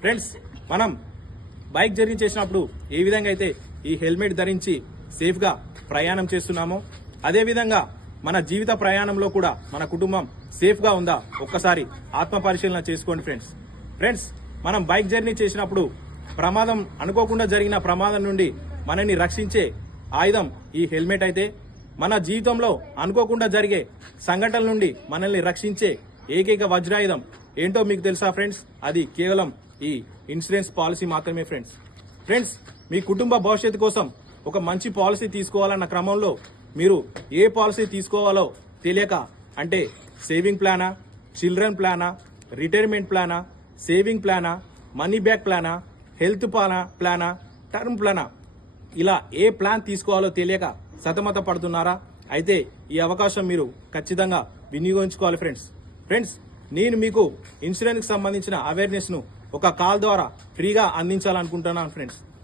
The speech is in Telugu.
ఫ్రెండ్స్, మనం బైక్ జర్నీ చేసినప్పుడు ఏ విధంగా అయితే ఈ హెల్మెట్ ధరించి సేఫ్గా ప్రయాణం చేస్తున్నామో అదే విధంగా మన జీవిత ప్రయాణంలో కూడా మన కుటుంబం సేఫ్గా ఉందా ఒక్కసారి ఆత్మ పరిశీలన చేసుకోండి ఫ్రెండ్స్. మనం బైక్ జర్నీ చేసినప్పుడు అనుకోకుండా జరిగిన ప్రమాదం నుండి మనల్ని రక్షించే ఆయుధం ఈ హెల్మెట్ అయితే, మన జీవితంలో అనుకోకుండా జరిగే సంఘటనల నుండి మనల్ని రక్షించే ఏకైక వజ్రాయుధం ఏంటో మీకు తెలుసా ఫ్రెండ్స్? అది కేవలం ఈ ఇన్సూరెన్స్ పాలసీ మాత్రమే ఫ్రెండ్స్. మీ కుటుంబ భవిష్యత్తు కోసం ఒక మంచి పాలసీ తీసుకోవాలన్న క్రమంలో మీరు ఏ పాలసీ తీసుకోవాలో తెలియక, అంటే సేవింగ్ ప్లానా, చిల్డ్రన్ ప్లానా, రిటైర్మెంట్ ప్లానా, సేవింగ్ ప్లానా, మనీ బ్యాక్ ప్లానా, హెల్త్ ప్లానా, టర్మ్ ప్లానా, ఇలా ఏ ప్లాన్ తీసుకోవాలో తెలియక సతమత పడుతున్నారా? అయితే ఈ అవకాశం మీరు ఖచ్చితంగా వినియోగించుకోవాలి ఫ్రెండ్స్. నేను మీకు ఇన్సూరెన్స్ కి సంబంధించిన అవేర్నెస్ ను ఒక కాల్ ద్వారా ఫ్రీగా అందించాలనుకుంటున్నాను ఫ్రెండ్స్.